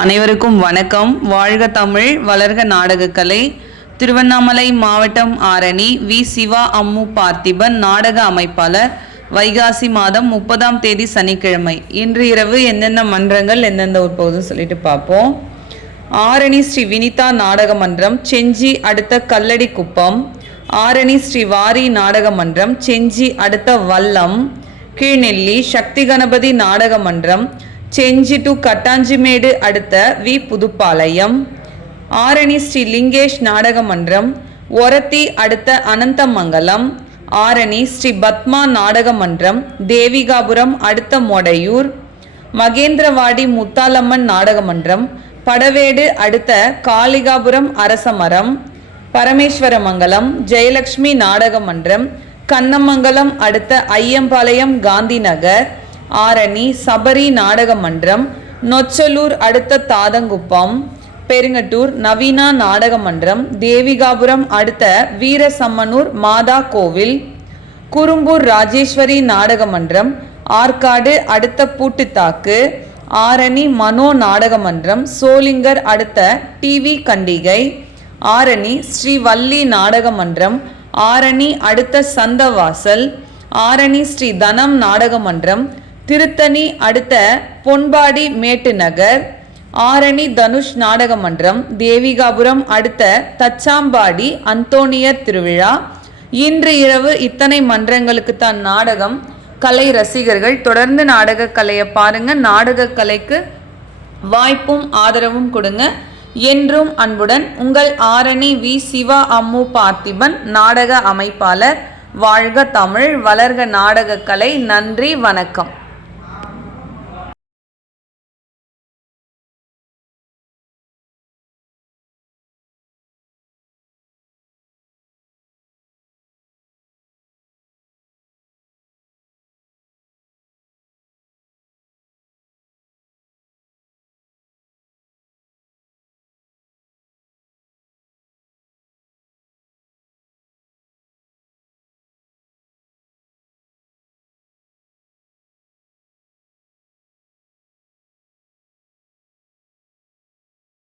அனைவருக்கும் வணக்கம். வாழ்க தமிழ், வளர்க நாடகக்கலை. திருவண்ணாமலை மாவட்டம் ஆரணி வி. சிவா அம்மு பார்த்திபன் நாடக அமைப்பாளர். வைகாசி மாதம் 30ஆம் தேதி சனிக்கிழமை. இன்று இரவு எந்தெந்த மன்றங்கள் எந்தெந்த உட்பகுதுன்னு சொல்லிட்டு பார்ப்போம். ஆரணி ஸ்ரீ வினிதா நாடக மன்றம், செஞ்சி அடுத்த கல்லடி குப்பம். ஆரணி ஸ்ரீ வாரி நாடக மன்றம், செஞ்சி அடுத்த வல்லம். கீழ்நெல்லி சக்தி கணபதி நாடக மன்றம், செஞ்சி டு கட்டாஞ்சிமேடு அடுத்த வி. புதுப்பாளையம். ஆரணி ஸ்ரீ லிங்கேஷ் நாடக மன்றம், ஒரத்தி அடுத்த அனந்தமங்கலம். ஆரணி ஸ்ரீ பத்மா நாடக மன்றம், தேவிகாபுரம் அடுத்த மொடையூர். மகேந்திரவாடி முத்தாலம்மன் நாடக மன்றம், படவேடு அடுத்த காளிகாபுரம் அரசமரம். பரமேஸ்வரமங்கலம் ஜெயலட்சுமி நாடக மன்றம், கண்ணமங்கலம் அடுத்த ஐயம்பாளையம் காந்தி நகர். ஆரணி சபரி நாடக மன்றம், நொச்சலூர் அடுத்த தாதங்குப்பம். பெருங்கட்டூர் நவீனா நாடக மன்றம், தேவிகாபுரம் அடுத்த வீரசம்மனூர் மாதா கோவில். குறும்பூர் ராஜேஸ்வரி நாடக மன்றம், ஆற்காடு அடுத்த பூட்டுத்தாக்கு. ஆரணி மனோ நாடக மன்றம், சோளிங்கர் அடுத்த டிவி கண்டிகை. ஆரணி ஸ்ரீவல்லி நாடக மன்றம், ஆரணி அடுத்த சந்தவாசல். ஆரணி ஸ்ரீ தனம் நாடக மன்றம், திருத்தணி அடுத்த பொன்பாடி மேட்டு நகர். ஆரணி தனுஷ் நாடக மன்றம், தேவிகாபுரம் அடுத்த தச்சாம்பாடி அந்தோணியர் திருவிழா. இன்று இரவு இத்தனை மன்றங்களுக்கு தான் நாடகம். கலை ரசிகர்கள் தொடர்ந்து நாடக கலையை பாருங்க. நாடக கலைக்கு வாய்ப்பும் ஆதரவும் கொடுங்க. என்றும் அன்புடன் உங்கள் ஆரணி வி. சிவா அம்மு பார்த்திபன் நாடக அமைப்பாளர். வாழ்க தமிழ், வளர்க நாடக கலை. நன்றி, வணக்கம்.